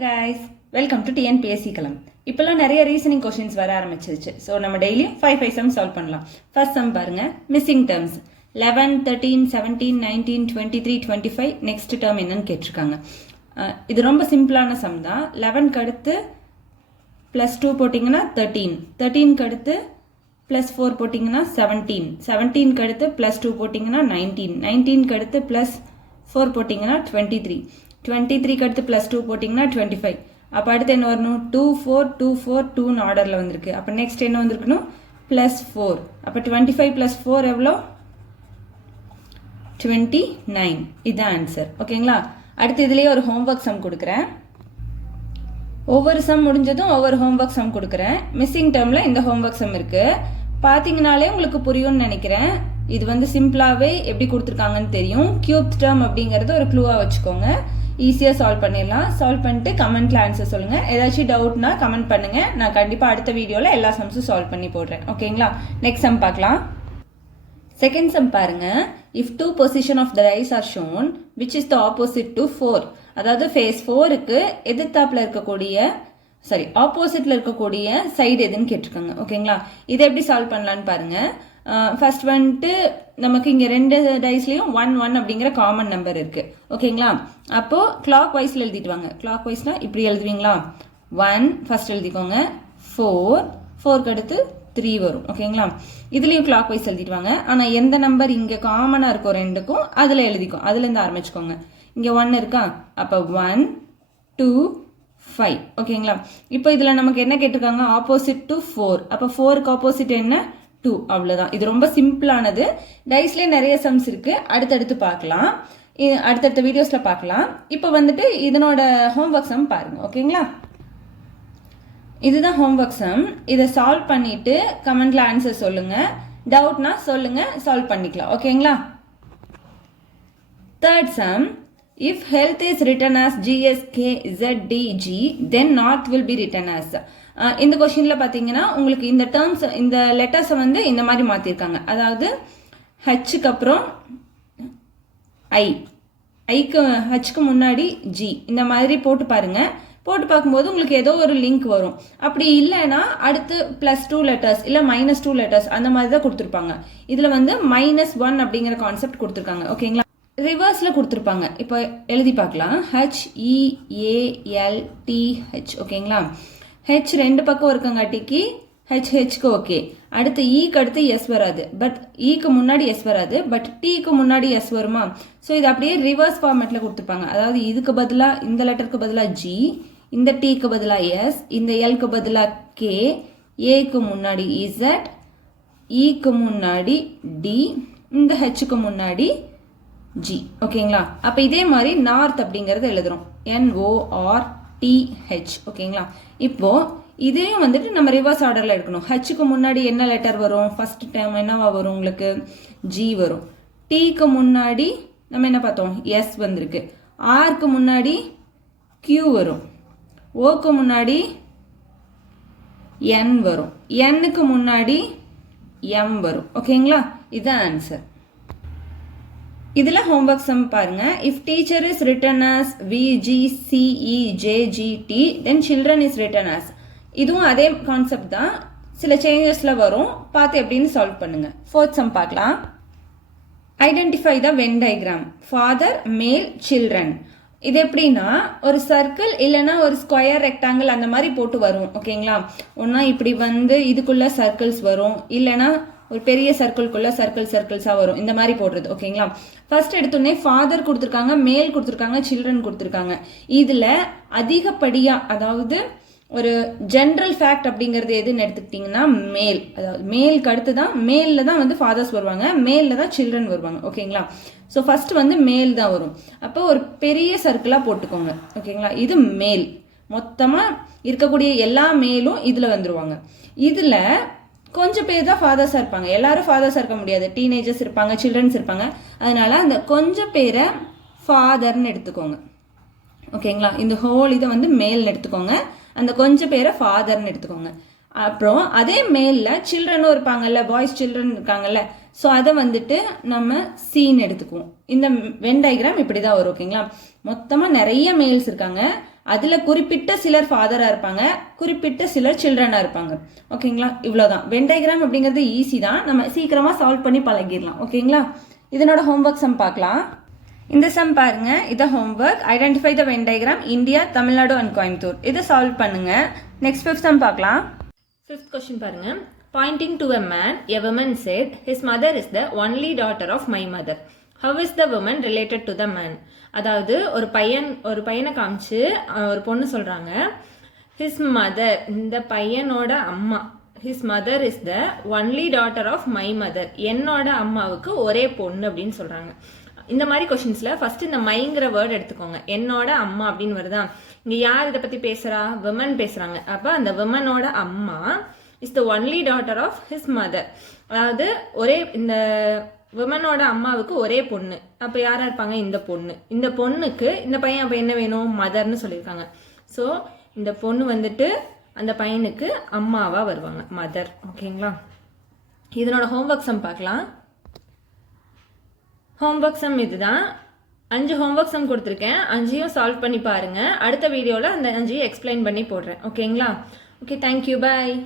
guys, welcome to TNPSC Kalam. இப்போலாம் நிறைய reasoning questions வர ஆரம்பிச்சிருச்சு. ஸோ நம்ம டெய்லியும் 5 சம் சால்வ் பண்ணலாம். ஃபர்ஸ்ட் சம் பாருங்க, மிஸ்ஸிங் டேர்ம்ஸ் 11, 13, 17, 19, 23, 25 நெக்ஸ்ட் டேர்ம் என்னன்னு கேட்டிருக்காங்க. இது ரொம்ப சிம்பிளான சம் தான். 11க்கு அடுத்து +2 போட்டிங்கன்னா 13, 13க்கு அடுத்து +4 போட்டிங்கன்னா 17, 17க்கு அடுத்து +2 போட்டிங்கன்னா 19, 19க்கு அடுத்து +4 போட்டிங்கன்னா 23, 23க்கு அடுத்து +2 போட்டிங்கன்னா 25. அப்போ அடுத்து என்ன வரணும்? 2, 4, 2, 4, 2ன்னு ஆர்டரில் வந்திருக்கு. அப்போ நெக்ஸ்ட் என்ன வந்திருக்கணும்? +4. அப்போ 25 + 4 எவ்வளோ? 29. இதுதான் ஆன்சர். ஓகேங்களா? அடுத்து இதுலேயே ஒரு ஹோம்ஒர்க் சம் கொடுக்குறேன். ஒவ்வொரு சம் முடிஞ்சதும் ஒவ்வொரு ஹோம்ஒர்க் சம் கொடுக்குறேன். மிஸ்ஸிங் டேர்மில் இந்த ஹோம்ஒர்க் சம் இருக்குது. பார்த்தீங்கனாலே உங்களுக்கு புரியும்னு நினைக்கிறேன். இது வந்து சிம்பிளாகவே எப்படி கொடுத்துருக்காங்கன்னு தெரியும். கியூப் டேர்ம் அப்படிங்கிறது ஒரு க்ளூவாக வச்சுக்கோங்க. ஈஸியாக சால்வ் பண்ணிடலாம். சால்வ் பண்ணிட்டு கமெண்ட்டில் ஆன்சர் சொல்லுங்கள். ஏதாச்சும் டவுட்னா கமெண்ட் பண்ணுங்கள். நான் கண்டிப்பாக அடுத்த வீடியோவில் எல்லா சம்ஸும் சால்வ் பண்ணி போடுறேன். ஓகேங்களா? நெக்ஸ்ட் சம் பார்க்கலாம். செகண்ட் சம் பாருங்க. If 2 position of the rise are shown which is the opposite to 4. அதாவது ஃபேஸ் 4க்கு எதிர்த்தாப்பில் இருக்கக்கூடிய ஆப்போசிட்ல இருக்கக்கூடிய சைடு எதுன்னு கேட்டிருக்காங்க. ஓகேங்களா? இதை எப்படி சால்வ் பண்ணலான்னு பாருங்க. ஃபர்ஸ்ட் வந்துட்டு நமக்கு இங்கே 2 டைஸ்லையும் 1, 1 அப்படிங்கிற காமன் நம்பர் இருக்கு. ஓகேங்களா? அப்போ கிளாக் வைஸ்ல எழுதிட்டு வாங்க. கிளாக் வைஸ்னா இப்படி எழுதுவீங்களா? 1 ஃபர்ஸ்ட் எழுதிக்கோங்க, 4க்கு அடுத்து 3 வரும். ஓகேங்களா? இதுலயும் கிளாக் வைஸ் எழுதிட்டு வாங்க. ஆனால் எந்த நம்பர் இங்கே காமனாக இருக்கும் 2க்கும் அதில் எழுதிக்கும். அதுலேருந்து ஆரம்பிச்சுக்கோங்க. இங்கே 1 இருக்கா? அப்போ 1, 2, 5. ஓகேங்களா? இப்போ இதில் நமக்கு என்ன கேட்டிருக்காங்க? Opposite to 4. அப்போ 4க்கு ஆப்போசிட் என்ன? 2. அவ்வளோதான். இது ரொம்ப சிம்பிளானது. டைஸ்லேயே நிறைய சம்ஸ் இருக்கு. அடுத்தடுத்து பார்க்கலாம். அடுத்தடுத்த வீடியோஸில் பார்க்கலாம். இப்போ வந்துட்டு இதனோட ஹோம்ஒர்க் சம் பாருங்க. ஓகேங்களா? இதுதான் ஹோம்ஒர்க் சம். இதை சால்வ் பண்ணிட்டு கமெண்ட்ல ஆன்சர் சொல்லுங்க. டவுட்னா சொல்லுங்க, சால்வ் பண்ணிக்கலாம். ஓகேங்களா? Third sum. If health is written as GSKZDG, then north will be written as. இந்த கொஸ்டினில் பார்த்தீங்கன்னா உங்களுக்கு இந்த டேர்ம்ஸ், இந்த லெட்டர்ஸை வந்து இந்த மாதிரி மாற்றிருக்காங்க. அதாவது ஹச்சுக்கு அப்புறம் ஹச்சுக்கு முன்னாடி ஜி, இந்த மாதிரி போட்டு பாருங்க. போட்டு பார்க்கும்போது உங்களுக்கு ஏதோ ஒரு லிங்க் வரும். அப்படி இல்லைன்னா அடுத்து +2 லெட்டர்ஸ் இல்லை -2 லெட்டர்ஸ் அந்த மாதிரி தான் கொடுத்துருப்பாங்க. இதில் வந்து -1 அப்படிங்கிற கான்செப்ட் கொடுத்துருக்காங்க. ஓகேங்களா? ரிவர்ஸில் கொடுத்துருப்பாங்க. இப்போ எழுதி பார்க்கலாம். HEALTH. ஓகேங்களா? ஹெச் 2 பக்கம் இருக்கங்காட்டிக்கு ஹெச்க்கு ஓகே. அடுத்து ஈக்கு அடுத்து எஸ் வராது, பட் ஈக்கு முன்னாடி எஸ் வராது, பட் டீக்கு முன்னாடி எஸ் வருமா? ஸோ இது அப்படியே ரிவர்ஸ் ஃபார்மேட்டில் கொடுத்துருப்பாங்க. அதாவது இதுக்கு பதிலாக இந்த லெட்டருக்கு பதிலாக ஜி, இந்த டீக்கு பதிலாக எஸ், இந்த எல்க்கு பதிலாக கே, ஏக்கு முன்னாடி இசட், ஈக்கு முன்னாடி டி, இந்த ஹெச்சுக்கு முன்னாடி ஜி. ஓகேங்களா? அப்போ இதே மாதிரி நார்த் அப்படிங்கிறத எழுதுறோம். NORTH. ஓகேங்களா? இப்போ இதையும் வந்துட்டு நம்ம ரிவர்ஸ் ஆர்டரில் எடுக்கணும். ஹச்சுக்கு முன்னாடி என்ன லெட்டர் வரும்? ஃபர்ஸ்ட் டைம் என்னவா வரும்? உங்களுக்கு ஜி வரும். டீக்கு முன்னாடி நம்ம என்ன பார்த்தோம்? எஸ் வந்திருக்கு. ஆர்க்கு முன்னாடி கியூ வரும். ஓக்கு முன்னாடி என் வரும். எண்ணுக்கு முன்னாடி எம் வரும். ஓகேங்களா? இதுதான் ஆன்சர். இதில் ஹோம்ஒர்க் சம் பாருங்க. If teacher is written as VGCEJGT, then children is written as. இதுவும் அதே கான்செப்ட் தான், சில சேஞ்சஸ்ல வரும். பார்த்து எப்படின்னு சால்வ் பண்ணுங்க. ஃபோர்த் சம் பார்க்கலாம். Identify the Venn diagram. Father, மேல், சில்ட்ரன். இது எப்படின்னா ஒரு சர்க்கிள் இல்லைன்னா ஒரு ஸ்கொயர், ரெக்டாங்கிள் அந்த மாதிரி போட்டு வரும். ஓகேங்களா? ஒன்னா இப்படி வந்து இதுக்குள்ள சர்க்கிள்ஸ் வரும், இல்லைன்னா ஒரு பெரிய சர்க்கிள்குள்ள சர்க்கிள்ஸாக வரும். இந்த மாதிரி போடுறது. ஓகேங்களா? ஃபர்ஸ்ட் எடுத்தோடனே ஃபாதர் கொடுத்துருக்காங்க, மேல் கொடுத்துருக்காங்க, சில்ட்ரன் கொடுத்துருக்காங்க. இதில் அதிகப்படியாக, அதாவது ஒரு ஜென்ரல் ஃபேக்ட் அப்படிங்கிறது எதுன்னு எடுத்துக்கிட்டிங்கன்னா மேல். அதாவது மேலுக்கு அடுத்து தான், மேலில் தான் வந்து ஃபாதர்ஸ் வருவாங்க, மேலில் தான் சில்ட்ரன் வருவாங்க. ஓகேங்களா? ஸோ ஃபர்ஸ்ட் வந்து மேல் தான் வரும். அப்போ ஒரு பெரிய சர்க்கிளாக போட்டுக்கோங்க. ஓகேங்களா? இது மேல். மொத்தமாக இருக்கக்கூடிய எல்லா மேலும் இதில் வந்துருவாங்க. இதில் கொஞ்சம் பேர் தான் ஃபாதர்ஸாக இருப்பாங்க. எல்லாரும் ஃபாதர்ஸாக இருக்க முடியாது. டீனேஜர்ஸ் இருப்பாங்க, சில்ட்ரன்ஸ் இருப்பாங்க. அதனால அந்த கொஞ்சம் பேரை ஃபாதர்னு எடுத்துக்கோங்க. ஓகேங்களா? இந்த ஹோல் இதை வந்து மேல்னு எடுத்துக்கோங்க, அந்த கொஞ்சம் பேரை ஃபாதர்னு எடுத்துக்கோங்க. அப்புறம் அதே மேலில் சில்ட்ரனும் இருப்பாங்கல்ல, பாய்ஸ் சில்ட்ரன் இருக்காங்கல்ல, ஸோ அதை வந்துட்டு நம்ம சீன் எடுத்துக்குவோம். இந்த வென் டயக்ராம் இப்படி தான் வரும். ஓகேங்களா? மொத்தமாக நிறைய மேல்ஸ் இருக்காங்க. அதில் குறிப்பிட்ட சிலர் ஃபாதராக இருப்பாங்க, குறிப்பிட்ட சிலர் சில்ட்ரனாக இருப்பாங்க. ஓகேங்களா, இவ்வளோதான். வென் டயக்ராம் அப்படிங்கிறது ஈஸி தான், நம்ம சீக்கிரமாக சால்வ் பண்ணி பழகிடலாம். ஓகேங்களா, இதனோட ஹோம்ஒர்க் சம் பார்க்கலாம். இந்த சம் பாருங்க, இதை homework. Identify the Venn diagram India, Tamil Nadu and Coimbatore. இதை சால்வ் பண்ணுங்க. நெக்ஸ்ட் ஃபிஃப்த் சம் பார்க்கலாம். ஃபிஃப்த் கொஸ்டின் பாருங்க. Pointing to a man, a woman said, his mother is the only daughter of my mother. How is the woman related to the man? அதாவது ஒரு பையனை காமிச்சு ஒரு பொண்ணு சொல்றாங்க, his mother, இந்த பையனோட அம்மா, his mother is the only daughter of my mother, என்னோட அம்மாவுக்கு ஒரே பொண்ணு அப்படின்னு சொல்றாங்க. இந்த மாதிரி கொஸ்டின்ஸ்ல ஃபர்ஸ்ட் இந்த மைங்கிற வேர்ட் எடுத்துக்கோங்க. என்னோட அம்மா அப்படின்னு வருதா, இங்க யார் இதை பத்தி பேசுறா, விமன் பேசுறாங்க. அப்ப அந்த விமனோட அம்மா is the only daughter of his mother. அதாவது இந்த விமனோட அம்மாவுக்கு ஒரே பொண்ணு. அப்ப யாரா இருப்பாங்க, இந்த பொண்ணு. இந்த பொண்ணுக்கு இந்த பையன் அப்ப என்ன வேணும், மதர்னு சொல்லியிருக்காங்க. ஸோ இந்த பொண்ணு வந்துட்டு அந்த பையனுக்கு அம்மாவா வருவாங்க, மதர். ஓகேங்களா, இதனோட ஹோம்ஒர்க் சம் பார்க்கலாம். ஹோம்ஒர்க் சம் இதுதான். 5 ஹோம்ஒர்க் சம் கொடுத்துருக்கேன், 5ஐயும் சால்வ் பண்ணி பாருங்க. அடுத்த வீடியோவில் அந்த 5ஐயும் எக்ஸ்பிளைன் பண்ணி போடுறேன். ஓகேங்களா, ஓகே, தேங்க்யூ, பாய்.